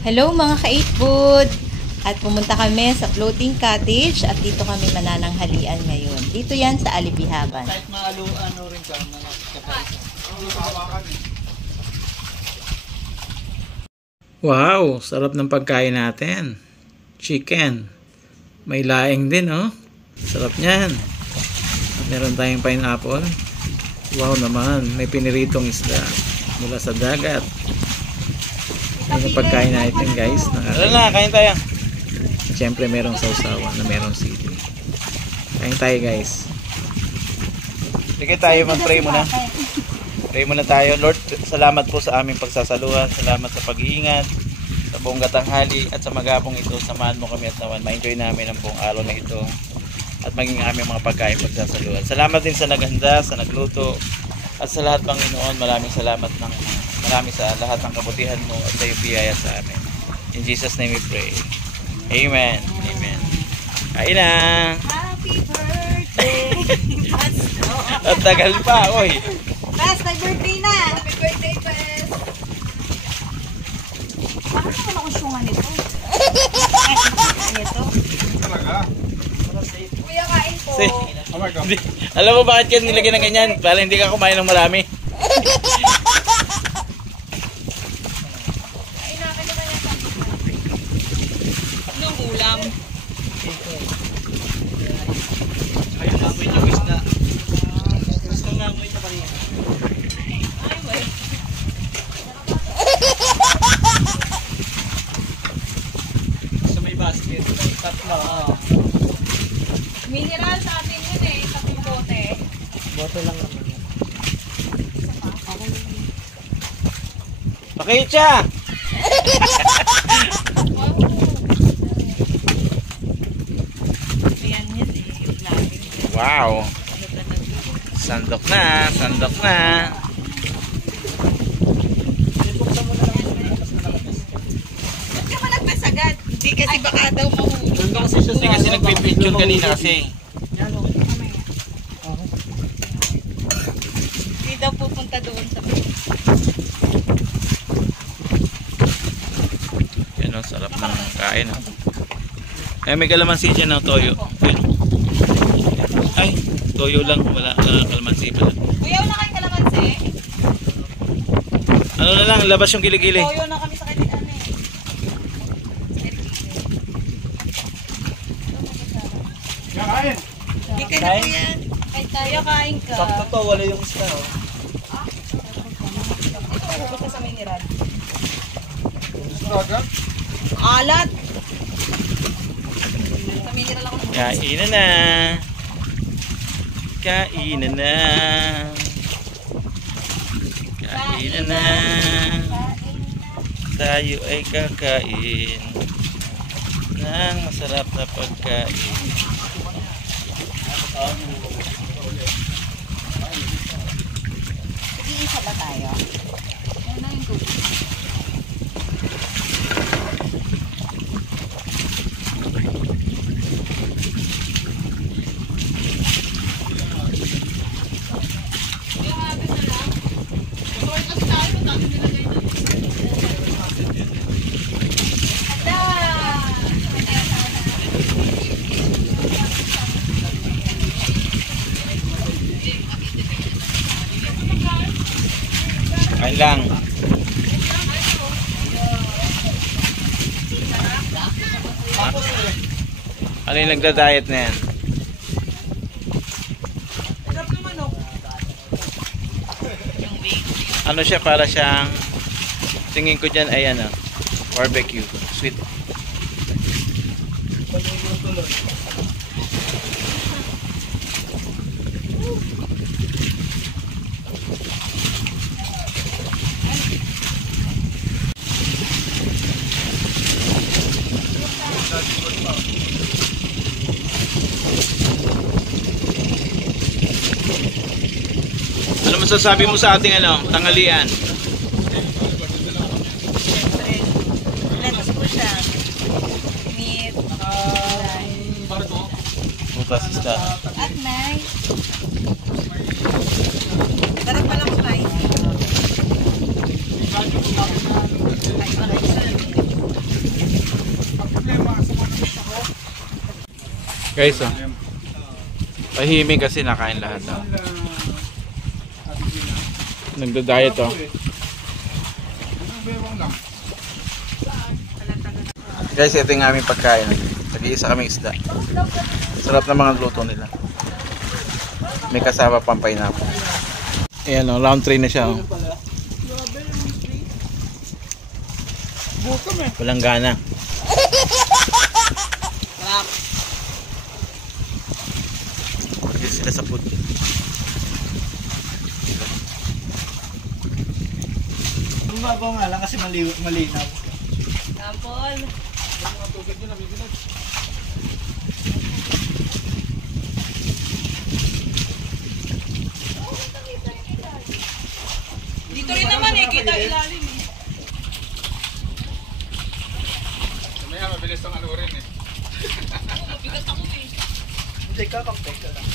Hello mga ka-8food! At pumunta kami sa floating cottage at dito kami manananghalian ngayon. Dito yan sa Alibihaban. Kahit ano rin ka, wow! Sarap ng pagkain natin. Chicken. May laing din, oh. Sarap niyan. At meron tayong pineapple. Wow naman. May piniritong isda mula sa dagat. Ano pagkain natin, guys? Ano na, kain tayo. Siyempre merong sausawan na merong sili. Kain tayo, guys. Sige tayo, mag-pray muna. Pray muna tayo. Lord, salamat po sa aming pagsasaluhan. Salamat sa pag-iingat, sa buong katanghali at sa magapong ito. Samahan mo kami at naman ma-enjoy namin ang buong araw na ito at maging aming mga pagkain pagsasaluhan. Salamat din sa naghanda, sa nagluto at sa lahat, Panginoon. Maraming salamat marami sa lahat ng kabutihan mo at sa iyong biyaya sa amin. In Jesus' name we pray. Amen. Amen. Kain na! Happy birthday! At tagal pa, oy! Bes, nag-birthday na! Happy birthday, Bes! Bakit naman ako syungan nito? Ito? Kuya, kain po! Oh my God. Alam mo bakit yan nilagyan ng ganyan? Para hindi ka kumain ng marami. Anong ulam? Ayun na, may nawis na. Gusto nga mo ito kanina. Ay, wait. Sa may basket. Tatlo. Mineral sa atin yun eh. Tatlong bote. Boto lang naman yan. Pakitsa! Ayan yun eh. Yung laging. Wow! Sandok na! Sandok na! Ba't ka malagpas agad? Hindi kasi baka daw mahulog. Hindi kasi nagpipicture kanina kasi. Hindi daw pupunta doon sa Yan o, sarap ng kain o. Ay, may kalamansi dyan o, toyo. Ay, toyo lang. Wala kalamansi pala. Kuya, wala kayong kalamansi? Ano na lang, labas yung kiligili. Toyo na kami sa kanila eh. Kain! Hindi ka na kuya. Kain tayo, kain ka. Sakto to, wala yung isda o. Pupunta sa mineral. Alat! Sa mineral ako. Kainan na! Kainan na! Kainan na! Tayo ay kakain ng masarap na pagkain. Sige-isa ba tayo? Ano na yung tubig? Kain lang. Ano yung nagda-diet na yan? Ano siya, para siyang tingin ko dyan ay ano, barbecue, sweet. Ano masasabi mo sa ating tanghalian? Let's po siya. Meat. Bukas isda. At may. Sarap pala kumain. Guys, oh. Tahimik kasi nakain lahat. Oh. Nagda-diet, oh. Guys, ito yung aming pagkain. Nag-iisa kaming isda. Sarap na mga luto nila. May kasama pang pineapple. Ayan, oh, round 3 na siya. Oh. Walang gana. Pwede sila sa food. Bumabaw nga lang kasi malinaw. Kapol. Dito rin naman eh, kita ilalim eh. Mamaya mabilis ang alurin eh. Mabigat ako eh. Hindi ka, kampay ka lang.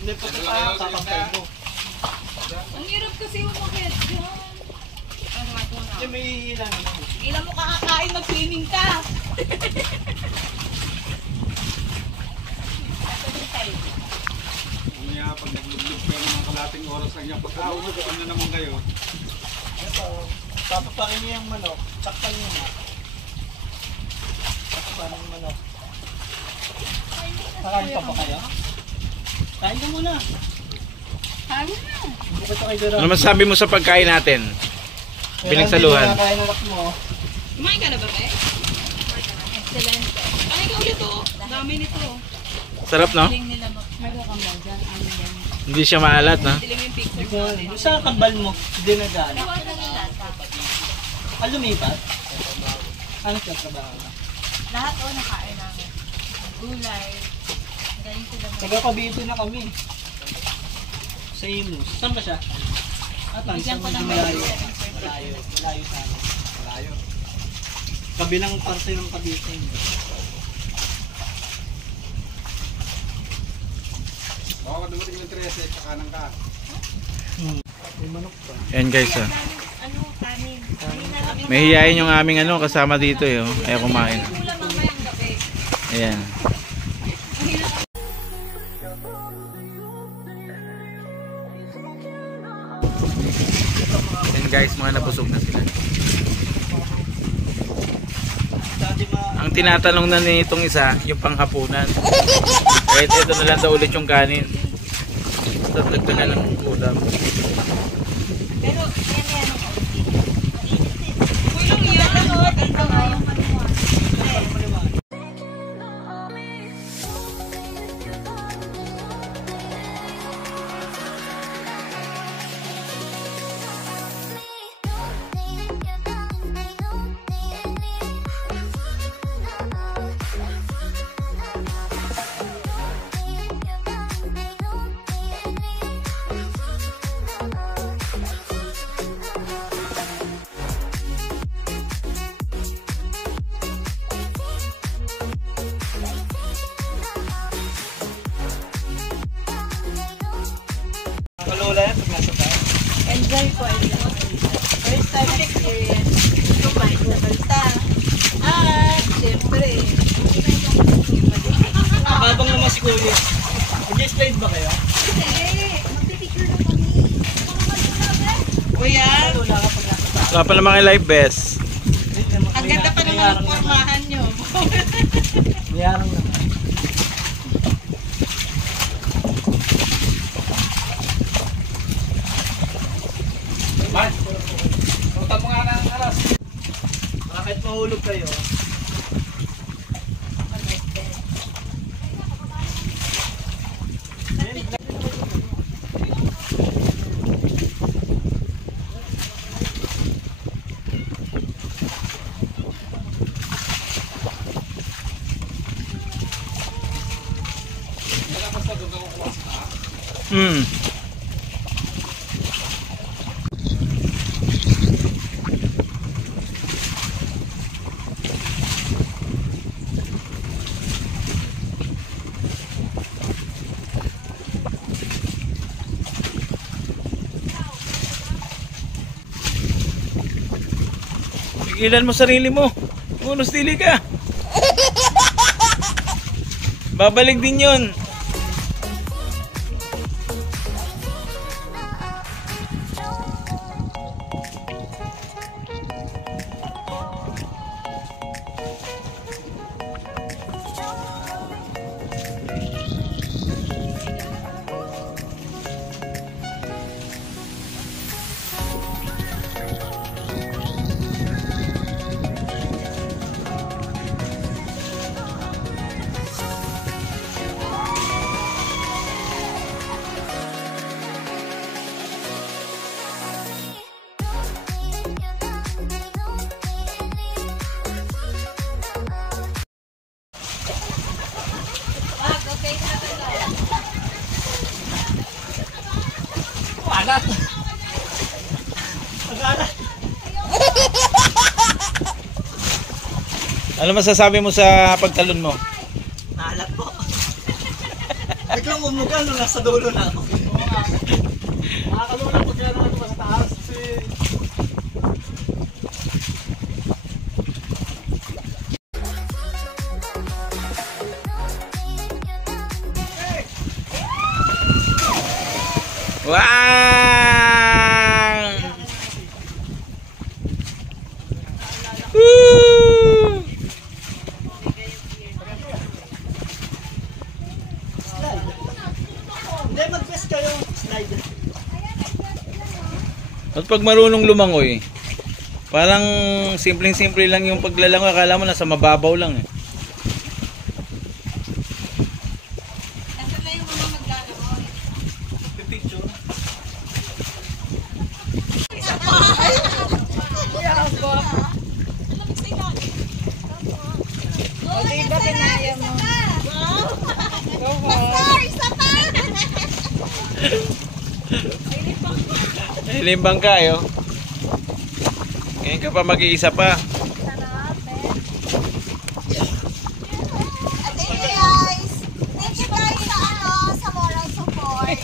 Hindi pa ito kakampay mo. Ang hirap kasi umakit dyan. Hindi may ilan mo. Ilan mo kakakain, mag-swimming ka. Mamaya pag naglublog kayo ng kalating oras lang yan, pagkaulog, ano naman kayo? Ito, papapakin niyo yung manok. Saktan niyo na. Papapakin yung manok. Kakain pa ba kayo? Kain ka muna. Ano na? Hindi pa ito kayo dura. Ano masasabi mo sa pagkain natin? Pinagsaluhan. Kaya hindi anak mo. Kumain ka na ba, Be? Excellent. Kain ka ulit oh. Dami nito. Sarap, no? Feeling nila Meron kang ba dyan? Ano yan? Hindi siya maalat, no? Dilim yung picture Ikaw, natin. sa kambal mo, hindi na daan. Lumipat? Ano siya trabaho na? Lahat o nakain namin. Gulay. Galing sila mga. Taga-Cavite na kami. Sa Imus. Saan ba siya? Atan, Bigyan saan ko ng malayo? 7%. Malayo. Malayo sa amin. Malayo. Kabilang parte ng Cavite. Baka ka dumating ng 13, kakanan ka. May manok pa. Ayan guys, oh. Ano, kanin. May hiyain yung aming ano, kasama dito, eh. Oh. Ayaw kumain. Ulam mamayang gabi. Ayan. Ayan guys, mga nabusog na sila. Dati Ang tinatanong na nitong isa, yung panghapunan. Kahit ito na lang daw ulit yung kanin. Tatagdag na lang ng ulam. Pero, yan. Uy, lang yan. Ito nga yung ano mo. Kalula yan pag nasa tayo. Enjoy po. First time experience. Kumain sa balsa. At, syempre, Habang naman si Kuya. Mag-slide ba kayo? Kuya, Kalula ka pag nasa tayo. Wala pa naman yung live best. ang ganda pa naman ang formahan nyo. Mayarang naman. Man, punta mo nga ng alas. Bakit mahulog kayo? Hmm. Tigilan mo sarili mo. Unos dili ka. Babalik din yun. Agat! Agat! Ano masasabi mo sa pagtalon mo? Alat po. Biglang umugal nung nasa dulo na ako. Nakakalula po sila naman sa taas. Wow! Woo! Hindi, mag-best kayo. Slide. At pag marunong lumangoy, parang simpleng-simple lang yung paglalangoy. Akala mo nasa mababaw lang eh. Nasaan na yung mga maglalaro? Picture. O, diba kinaya mo? Limbang ka eh, oh. Ngayon ka pa mag-iisa pa. Thank you guys sa moral support.